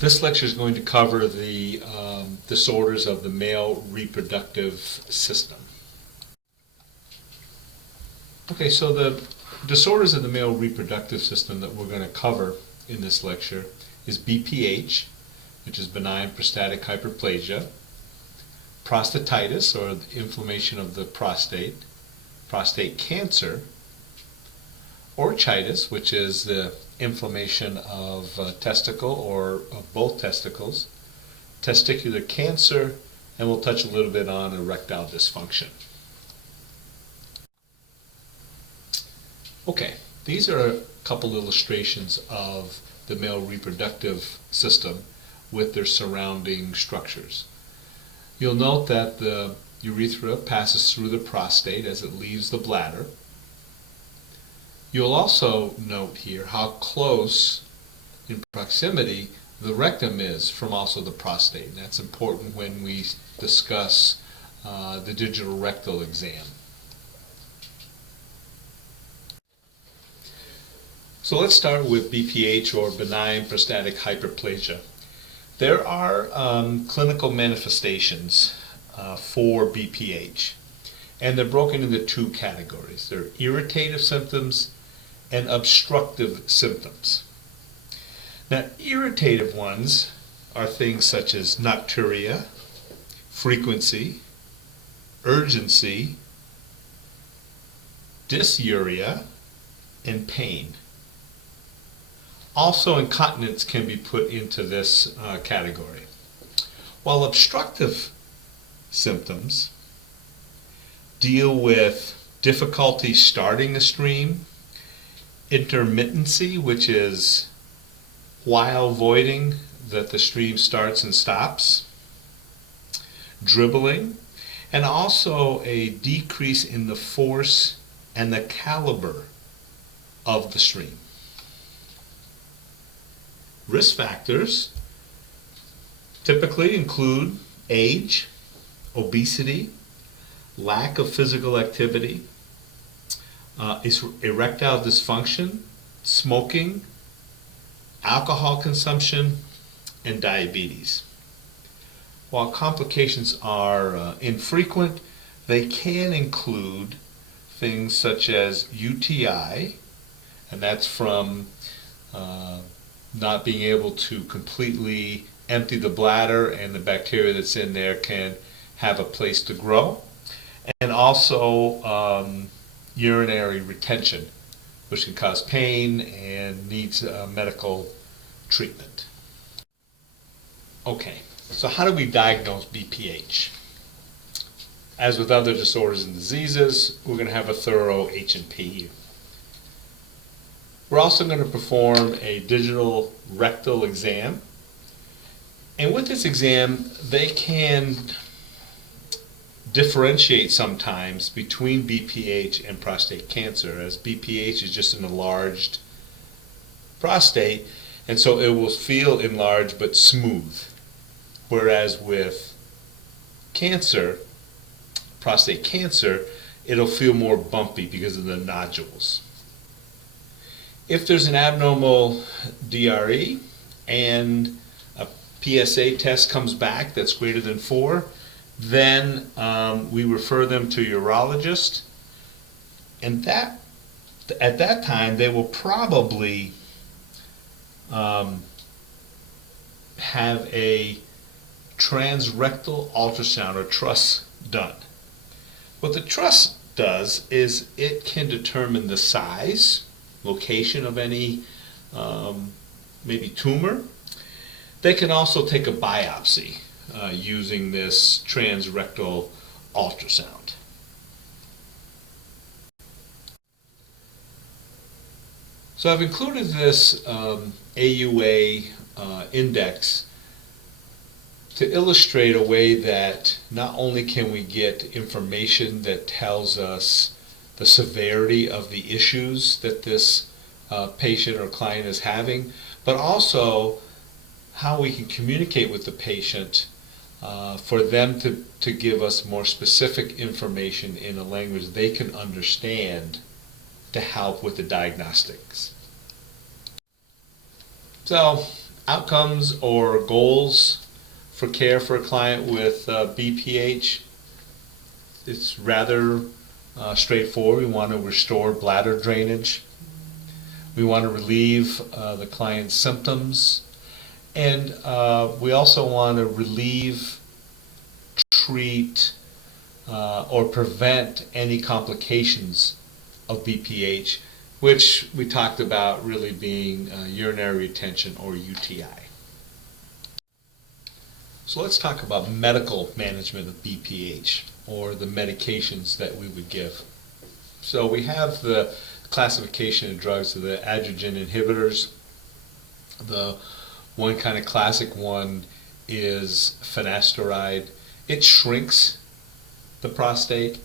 This lecture is going to cover the disorders of the male reproductive system. Okay, so the disorders of the male reproductive system that we're going to cover in this lecture is BPH, which is benign prostatic hyperplasia, prostatitis, or the inflammation of the prostate, prostate cancer, orchitis, which is the inflammation of testicle or of both testicles, testicular cancer, and we'll touch a little bit on erectile dysfunction. Okay, these are a couple illustrations of the male reproductive system with their surrounding structures. You'll note that the urethra passes through the prostate as it leaves the bladder. You'll also note here how close in proximity the rectum is from also the prostate. And that's important when we discuss the digital rectal exam. So let's start with BPH, or benign prostatic hyperplasia. There are clinical manifestations for BPH, and they're broken into two categories. They're irritative symptoms and obstructive symptoms. Now, irritative ones are things such as nocturia, frequency, urgency, dysuria, and pain. Also, incontinence can be put into this category. While obstructive symptoms deal with difficulty starting a stream, intermittency, which is while voiding that the stream starts and stops, dribbling, and also a decrease in the force and the caliber of the stream. Risk factors typically include age, obesity, lack of physical activity, erectile dysfunction, smoking, alcohol consumption, and diabetes. While complications are infrequent, they can include things such as UTI, and that's from not being able to completely empty the bladder, and the bacteria that's in there can have a place to grow, and also urinary retention, which can cause pain and needs medical treatment. Okay, so how do we diagnose BPH? As with other disorders and diseases, we're going to have a thorough H&P. We're also going to perform a digital rectal exam. And with this exam, they can differentiate sometimes between BPH and prostate cancer, as BPH is just an enlarged prostate, and so it will feel enlarged but smooth. Whereas with cancer, prostate cancer, it'll feel more bumpy because of the nodules. If there's an abnormal DRE and a PSA test comes back that's greater than 4, then we refer them to a urologist, and at that time they will probably have a transrectal ultrasound, or TRUS, done. What the TRUS does is it can determine the size, location of any maybe tumor. They can also take a biopsy using this transrectal ultrasound. So I've included this AUA index to illustrate a way that not only can we get information that tells us the severity of the issues that this patient or client is having, but also how we can communicate with the patient for them to give us more specific information in a language they can understand to help with the diagnostics. So Outcomes or goals for care for a client with BPH, it's rather straightforward. We want to restore bladder drainage. We want to relieve the client's symptoms. And we also want to relieve, treat, or prevent any complications of BPH, which we talked about really being urinary retention or UTI. So let's talk about medical management of BPH, or the medications that we would give. So we have the classification of drugs, the androgen inhibitors. The one kind of classic one is finasteride. It shrinks the prostate.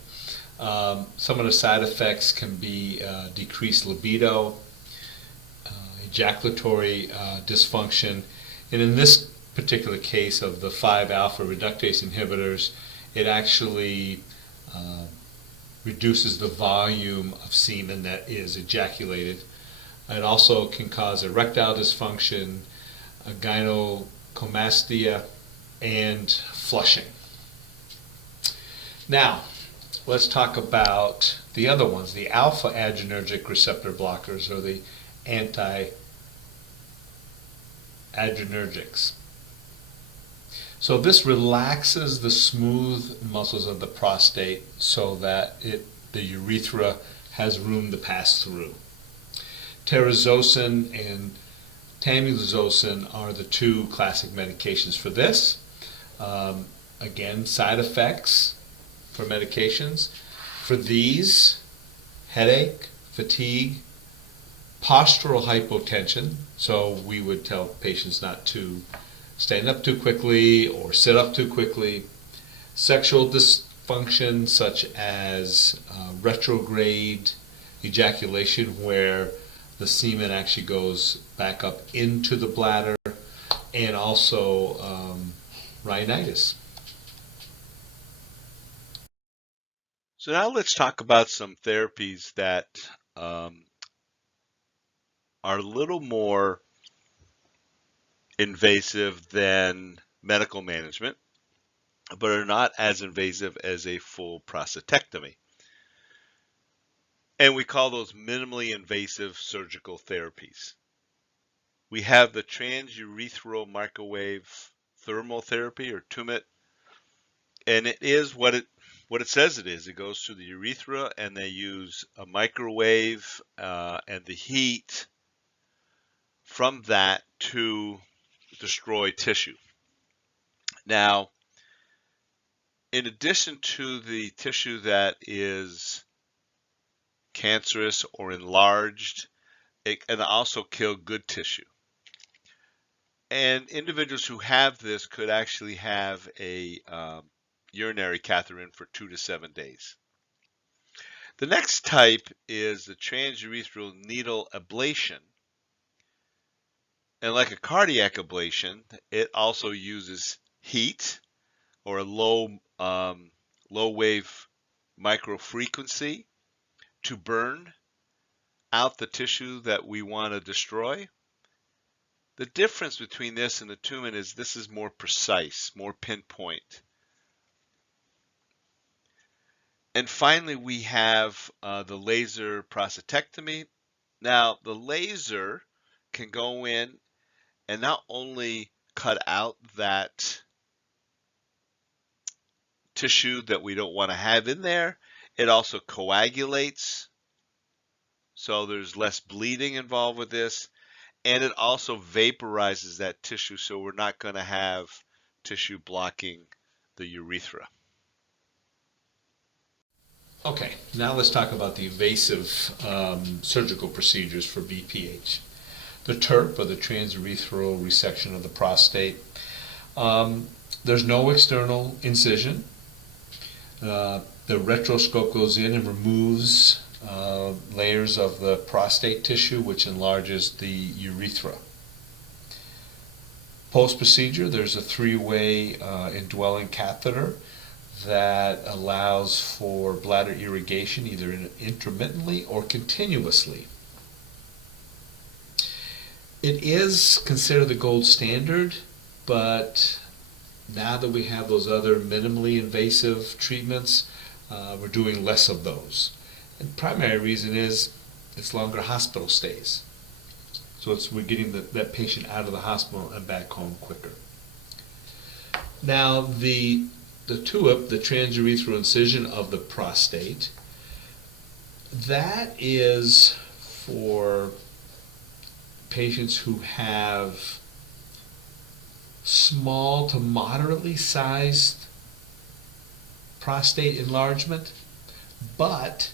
Some of the side effects can be decreased libido, ejaculatory dysfunction, and in this particular case of the 5-alpha reductase inhibitors, it actually reduces the volume of semen that is ejaculated. It also can cause erectile dysfunction, gynecomastia, and flushing. Now, let's talk about the other ones, the alpha adrenergic receptor blockers, or the anti-adrenergics. So this relaxes the smooth muscles of the prostate so that the urethra has room to pass through. Terazosin and tamsulosin are the two classic medications for this. Again, side effects for medications. For these, headache, fatigue, postural hypotension, so we would tell patients not to stand up too quickly or sit up too quickly, sexual dysfunction such as retrograde ejaculation, where the semen actually goes back up into the bladder, and also rhinitis. So now let's talk about some therapies that are a little more invasive than medical management, but are not as invasive as a full prostatectomy. And we call those minimally invasive surgical therapies. We have the transurethral microwave thermal therapy, or TUMIT, and it is what it says it is. It goes through the urethra, and they use a microwave and the heat from that to destroy tissue. Now, in addition to the tissue that is cancerous or enlarged, it can also kill good tissue. And individuals who have this could actually have a urinary catheter in for 2 to 7 days. The next type is the transurethral needle ablation. And like a cardiac ablation, it also uses heat or a low wave microfrequency to burn out the tissue that we want to destroy. The difference between this and the TUMIT is this is more precise, more pinpoint. And finally, we have the laser prostatectomy. Now, the laser can go in and not only cut out that tissue that we don't want to have in there, it also coagulates, so there's less bleeding involved with this, and it also vaporizes that tissue, so we're not going to have tissue blocking the urethra. Okay, now let's talk about the invasive surgical procedures for BPH. The TURP, or the transurethral resection of the prostate. There's no external incision. The retroscope goes in and removes layers of the prostate tissue, which enlarges the urethra. Post-procedure, there's a 3-way indwelling catheter that allows for bladder irrigation either intermittently or continuously. It is considered the gold standard, but now that we have those other minimally invasive treatments, we're doing less of those. And the primary reason is it's longer hospital stays. So we're getting that patient out of the hospital and back home quicker. Now the TUIP, the transurethral incision of the prostate, that is for patients who have small to moderately sized prostate enlargement, but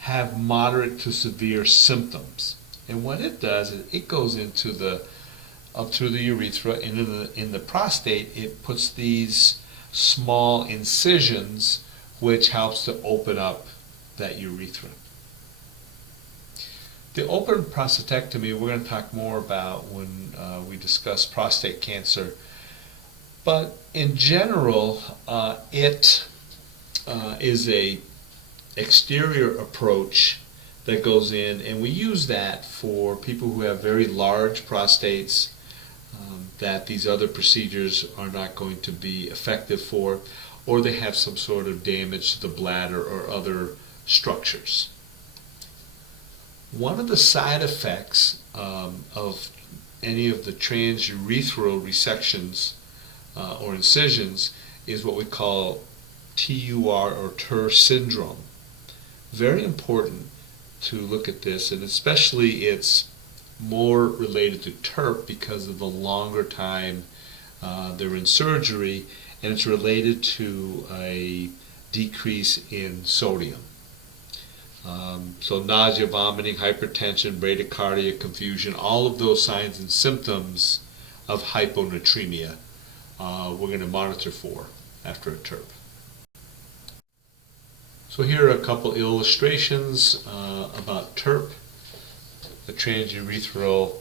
have moderate to severe symptoms. And what it does is it goes into up through the urethra, and in the prostate, it puts these small incisions, which helps to open up that urethra. The open prostatectomy we're going to talk more about when we discuss prostate cancer, but in general, it is a exterior approach that goes in, and we use that for people who have very large prostates that these other procedures are not going to be effective for, or they have some sort of damage to the bladder or other structures. One of the side effects of any of the transurethral resections or incisions is what we call TUR or TUR syndrome. Very important to look at this, and especially it's more related to TURP because of the longer time they're in surgery, and it's related to a decrease in sodium. So nausea, vomiting, hypertension, bradycardia, confusion, all of those signs and symptoms of hyponatremia we're going to monitor for after a TURP. So here are a couple illustrations about TURP, the transurethral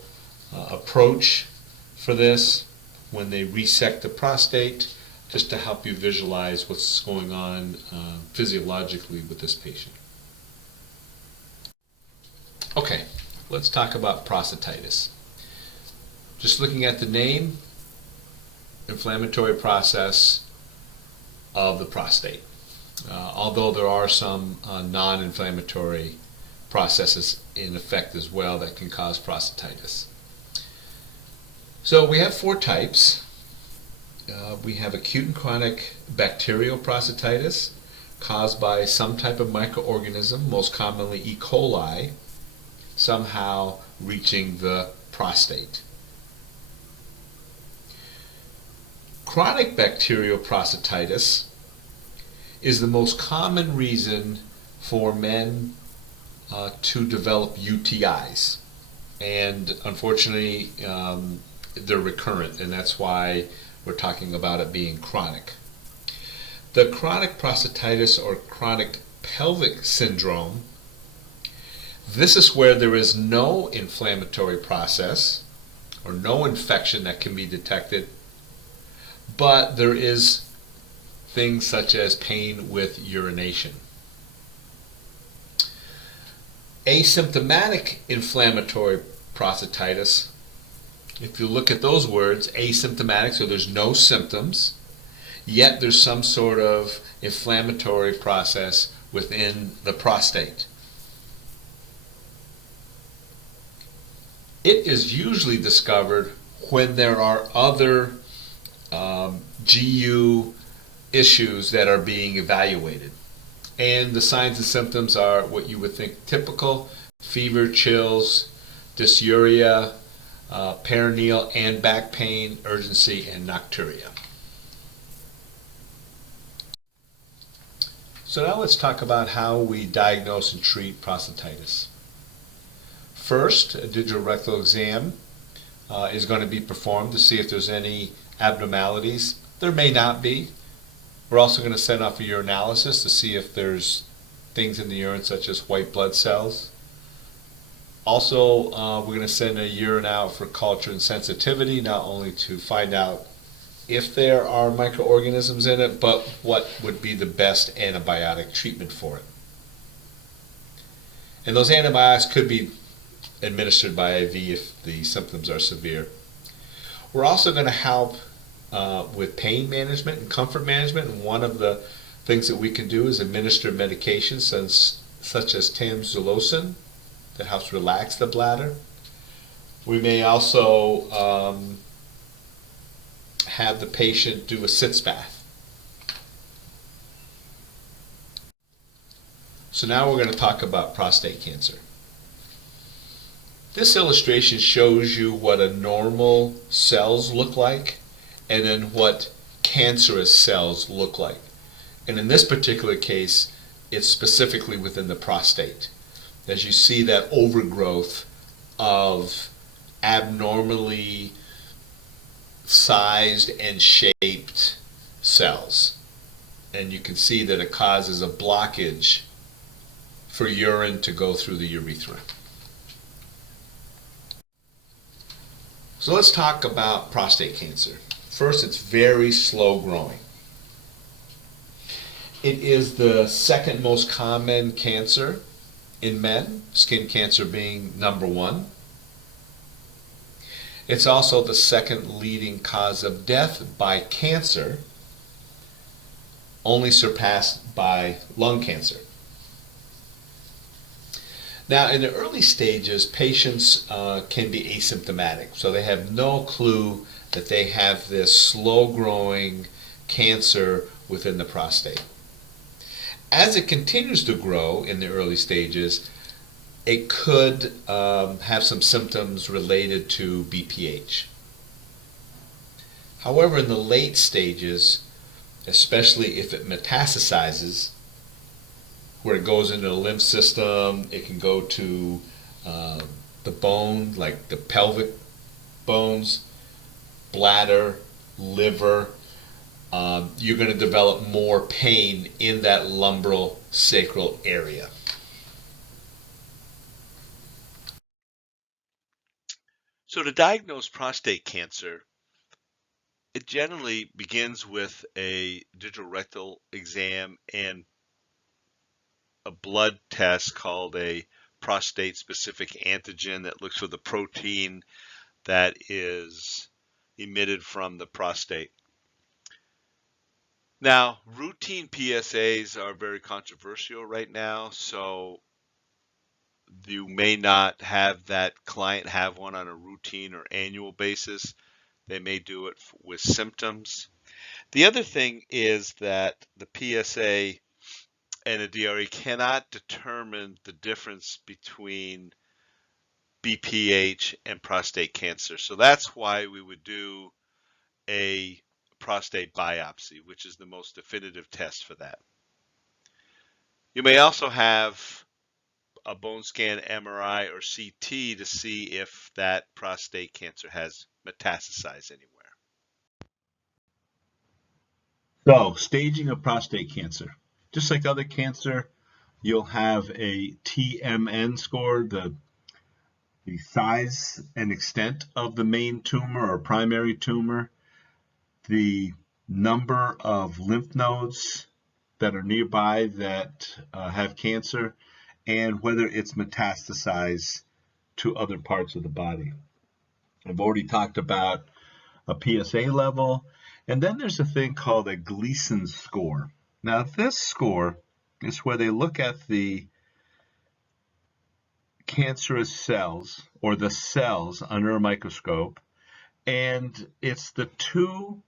approach for this when they resect the prostate, just to help you visualize what's going on physiologically with this patient. Okay, let's talk about prostatitis. Just looking at the name, inflammatory process of the prostate. Although there are some non-inflammatory processes in effect as well that can cause prostatitis. So we have 4 types. We have acute and chronic bacterial prostatitis caused by some type of microorganism, most commonly E. coli, somehow reaching the prostate. Chronic bacterial prostatitis is the most common reason for men to develop UTIs, and unfortunately they're recurrent, and that's why we're talking about it being chronic. The chronic prostatitis or chronic pelvic syndrome, this is where there is no inflammatory process or no infection that can be detected, but there is things such as pain with urination. Asymptomatic inflammatory prostatitis, if you look at those words, asymptomatic, so there's no symptoms, yet there's some sort of inflammatory process within the prostate. It is usually discovered when there are other GU issues that are being evaluated. And the signs and symptoms are what you would think typical: fever, chills, dysuria, perineal and back pain, urgency, and nocturia. So now let's talk about how we diagnose and treat prostatitis. First, a digital rectal exam is going to be performed to see if there's any abnormalities. There may not be. We're also going to send off a urinalysis to see if there's things in the urine such as white blood cells. Also, we're going to send a urine out for culture and sensitivity, not only to find out if there are microorganisms in it, but what would be the best antibiotic treatment for it. And those antibiotics could be administered by IV if the symptoms are severe. We're also going to help with pain management and comfort management, and one of the things that we can do is administer medications such as tamsulosin that helps relax the bladder. We may also have the patient do a sitz bath. So now we're going to talk about prostate cancer. This illustration shows you what a normal cells look like and then what cancerous cells look like. And in this particular case, it's specifically within the prostate. As you see that overgrowth of abnormally sized and shaped cells. And you can see that it causes a blockage for urine to go through the urethra. So let's talk about prostate cancer. First, it's very slow growing. It is the second most common cancer in men, skin cancer being number one. It's also the second leading cause of death by cancer, only surpassed by lung cancer. Now, in the early stages, patients can be asymptomatic, so they have no clue that they have this slow-growing cancer within the prostate. As it continues to grow in the early stages, it could have some symptoms related to BPH. However, in the late stages, especially if it metastasizes, where it goes into the lymph system, it can go to the bone, like the pelvic bones, bladder, liver. You're going to develop more pain in that lumbral sacral area. So to diagnose prostate cancer, it generally begins with a digital rectal exam and a blood test called a prostate-specific antigen that looks for the protein that is emitted from the prostate. Now, routine PSAs are very controversial right now, so you may not have that client have one on a routine or annual basis. They may do it with symptoms. The other thing is that the PSA and a DRE cannot determine the difference between BPH and prostate cancer. So that's why we would do a prostate biopsy, which is the most definitive test for that. You may also have a bone scan, MRI, or CT to see if that prostate cancer has metastasized anywhere. So, staging of prostate cancer. Just like other cancer, you'll have a TMN score, the size and extent of the main tumor or primary tumor, the number of lymph nodes that are nearby that have cancer, and whether it's metastasized to other parts of the body. I've already talked about a PSA level, and then there's a thing called a Gleason score. Now, this score is where they look at the cancerous cells or the cells under a microscope, and it's the two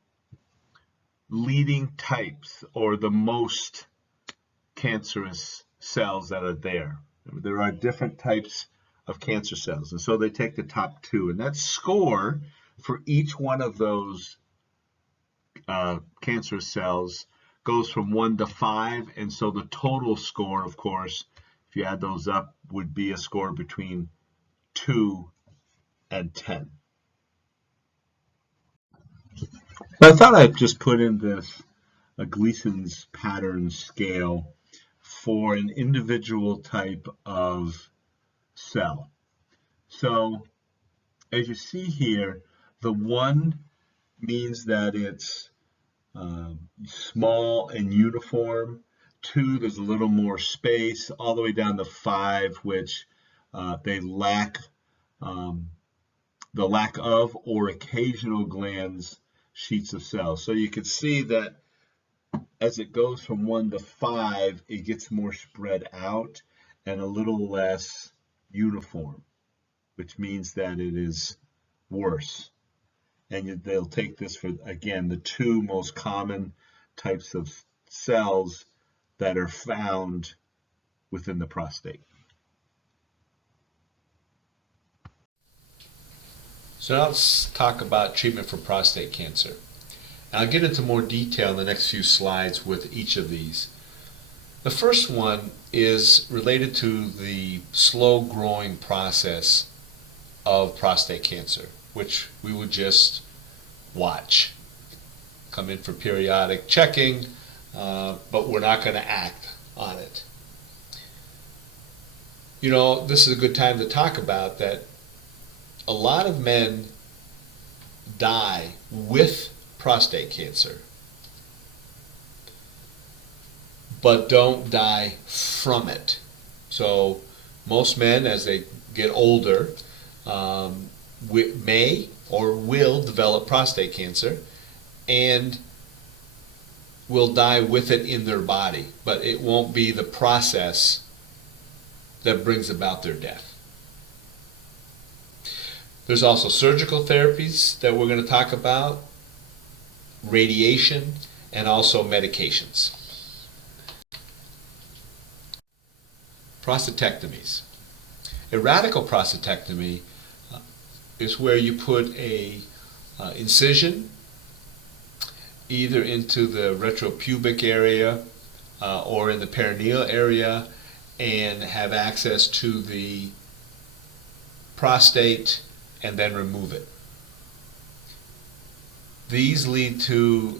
leading types or the most cancerous cells that are there. There are different types of cancer cells, and so they take the top two, and that score for each one of those cancer cells goes from 1 to 5, and so the total score, of course, if you add those up, would be a score between 2 and 10. I thought I'd just put in this a Gleason's pattern scale for an individual type of cell. So as you see here, the 1 means that it's small and uniform. 2, there's a little more space, all the way down to 5, which they lack um, the lack of or occasional glands, sheets of cells. So you can see that as it goes from 1 to 5, it gets more spread out and a little less uniform, which means that it is worse. And they'll take this for, again, the two most common types of cells that are found within the prostate. So now let's talk about treatment for prostate cancer. And I'll get into more detail in the next few slides with each of these. The first one is related to the slow growing process of prostate cancer, which we would just watch. Come in for periodic checking, but we're not going to act on it. You know, this is a good time to talk about that a lot of men die with prostate cancer, but don't die from it. So most men, as they get older, may or will develop prostate cancer and will die with it in their body, but it won't be the process that brings about their death. There's also surgical therapies that we're going to talk about, radiation, and also medications. Prostatectomies. A radical prostatectomy is where you put a incision either into the retropubic area or in the perineal area and have access to the prostate and then remove it. These lead to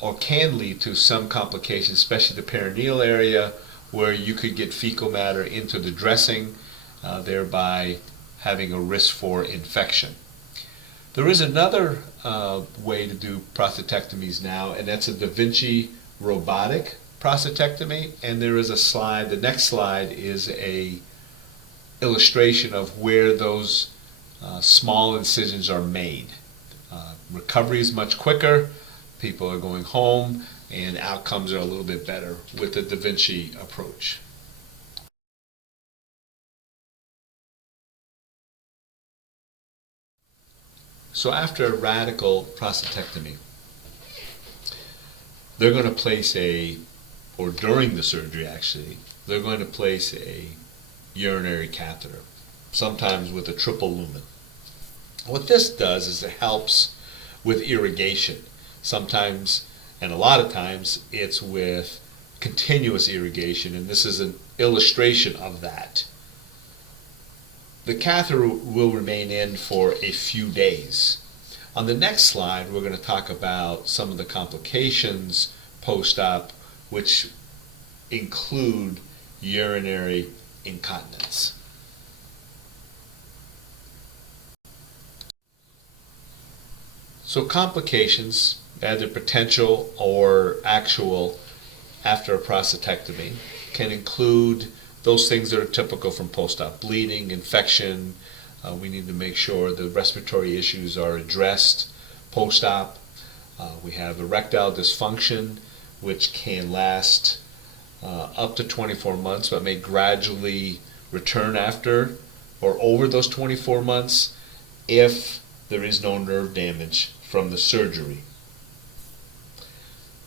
or can lead to some complications, especially the perineal area, where you could get fecal matter into the dressing, thereby having a risk for infection. There is another way to do prostatectomies now, and that's a Da Vinci robotic prostatectomy. And there is a slide, the next slide is a illustration of where those small incisions are made. Recovery is much quicker, people are going home, and outcomes are a little bit better with the Da Vinci approach. So after a radical prostatectomy, they're going to place or during the surgery actually, they're going to place a urinary catheter, sometimes with a triple lumen. What this does is it helps with irrigation. Sometimes, and a lot of times, it's with continuous irrigation, and this is an illustration of that. The catheter will remain in for a few days. On the next slide, we're going to talk about some of the complications post-op, which include urinary incontinence. So complications, either potential or actual after a prostatectomy, can include those things that are typical from post-op: bleeding, infection. We need to make sure the respiratory issues are addressed post-op. We have erectile dysfunction, which can last up to 24 months, but may gradually return after or over those 24 months if there is no nerve damage from the surgery.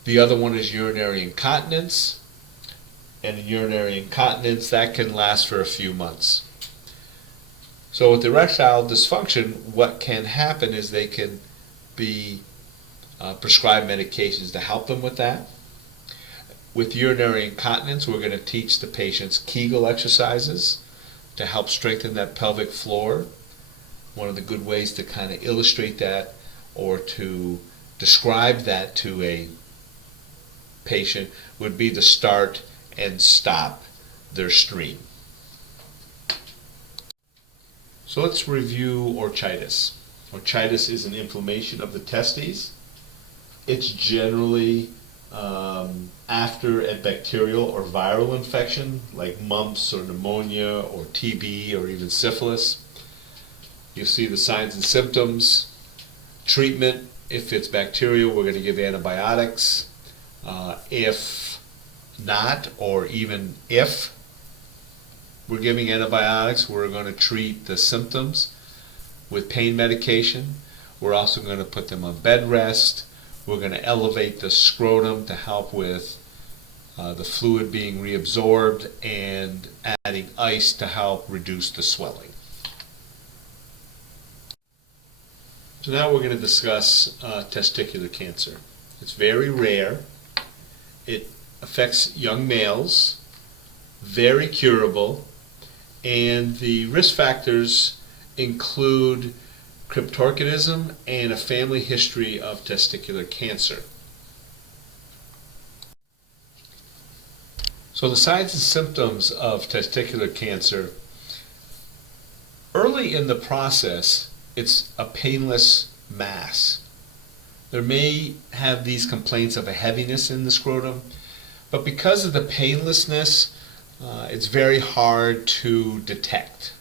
The other one is urinary incontinence, and in urinary incontinence that can last for a few months. So with erectile dysfunction, what can happen is they can be prescribed medications to help them with that. With urinary incontinence, we're going to teach the patients Kegel exercises to help strengthen that pelvic floor. One of the good ways to kind of illustrate that or to describe that to a patient would be to start and stop their stream. So let's review orchitis. Orchitis is an inflammation of the testes. It's generally after a bacterial or viral infection like mumps or pneumonia or TB or even syphilis. You see the signs and symptoms. Treatment, if it's bacterial, we're going to give antibiotics. If not, or even if we're giving antibiotics, we're going to treat the symptoms with pain medication. We're also going to put them on bed rest. We're going to elevate the scrotum to help with the fluid being reabsorbed, and adding ice to help reduce the swelling. So now we're going to discuss testicular cancer. It's very rare. It affects young males, very curable, and the risk factors include cryptorchidism and a family history of testicular cancer. So the signs and symptoms of testicular cancer, early in the process, it's a painless mass. There may have these complaints of a heaviness in the scrotum, but because of the painlessness, it's very hard to detect.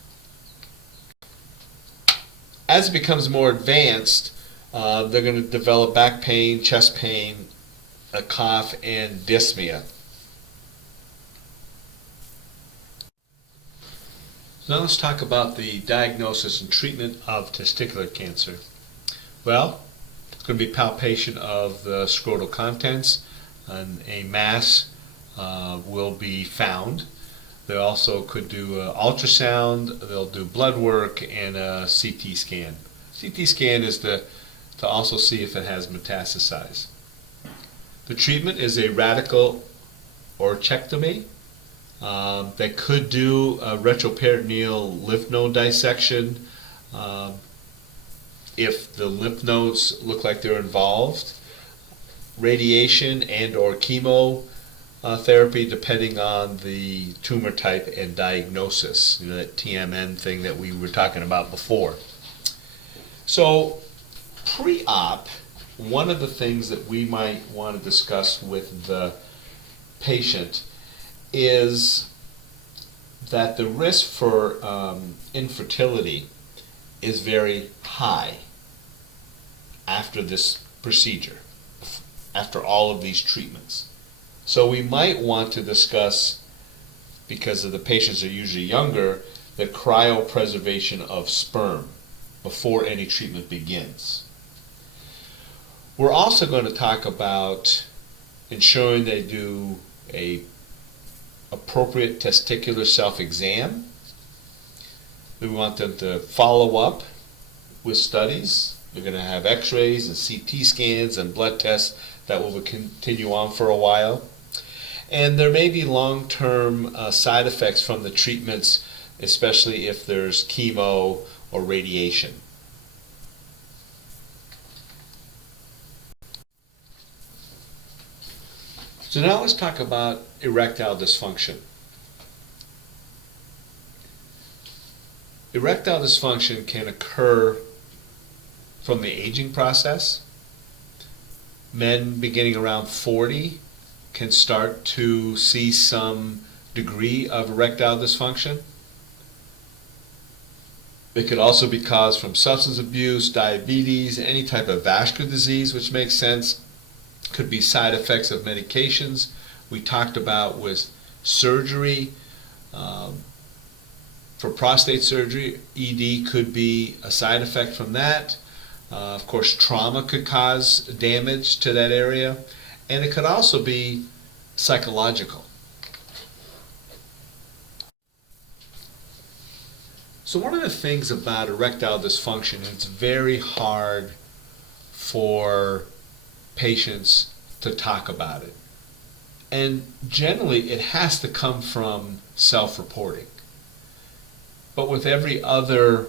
As it becomes more advanced, they're going to develop back pain, chest pain, a cough, and dyspnea. So now let's talk about the diagnosis and treatment of testicular cancer. Well, it's going to be palpation of the scrotal contents, and a mass will be found. They also could do ultrasound, they'll do blood work, and a CT scan. CT scan is to also see if it has metastasized. The treatment is a radical orchiectomy. They could do a retroperitoneal lymph node dissection if the lymph nodes look like they're involved. Radiation and or chemo therapy depending on the tumor type and diagnosis, that TMN thing that we were talking about before. So pre-op, one of the things that we might want to discuss with the patient is that the risk for infertility is very high after this procedure, after all of these treatments. So we might want to discuss, because of the patients are usually younger, the cryopreservation of sperm before any treatment begins. We're also going to talk about ensuring they do a appropriate testicular self-exam. We want them to follow up with studies. We're going to have x-rays and CT scans and blood tests that will continue on for a while. And there may be long-term side effects from the treatments, especially if there's chemo or radiation. So now let's talk about erectile dysfunction. Erectile dysfunction can occur from the aging process. Men beginning around 40 can start to see some degree of erectile dysfunction. It could also be caused from substance abuse, diabetes, any type of vascular disease, which makes sense. Could be side effects of medications. We talked about with surgery. For prostate surgery, ED could be a side effect from that. Of course, trauma could cause damage to that area, and it could also be psychological. So one of the things about erectile dysfunction, it's very hard for patients to talk about it. And generally it has to come from self-reporting. But with every other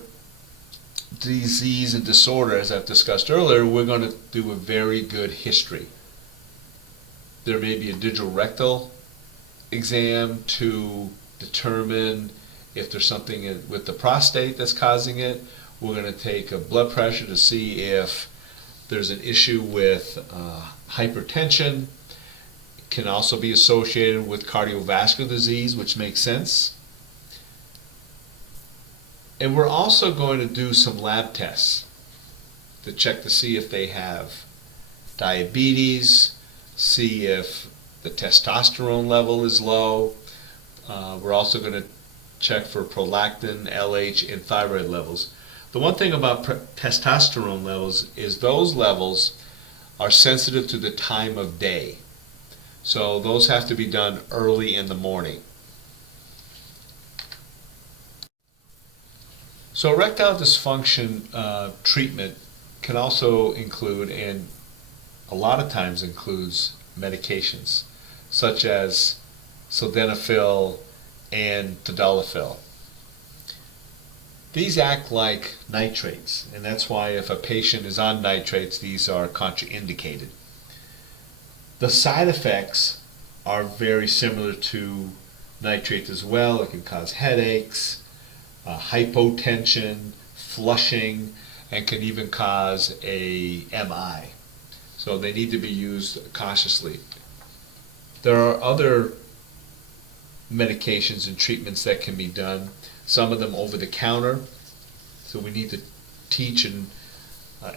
disease and disorder, as I've discussed earlier, we're going to do a very good history. There may be a digital rectal exam to determine if there's something with the prostate that's causing it. We're going to take a blood pressure to see if there's an issue with hypertension. It can also be associated with cardiovascular disease, which makes sense. And we're also going to do some lab tests to check to see if they have diabetes, see if the testosterone level is low. We're also going to check for prolactin, LH, and thyroid levels. The one thing about testosterone levels is those levels are sensitive to the time of day. So those have to be done early in the morning. So erectile dysfunction treatment can also include, and a lot of times includes, medications such as sildenafil and tadalafil. These act like nitrates, and that's why if a patient is on nitrates, these are contraindicated. The side effects are very similar to nitrates as well. It can cause headaches, hypotension, flushing, and can even cause a MI. So they need to be used cautiously. There are other medications and treatments that can be done, some of them over the counter. So we need to teach and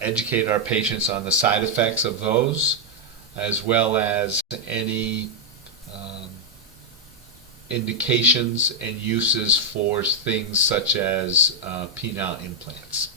educate our patients on the side effects of those, as well as any indications and uses for things such as penile implants.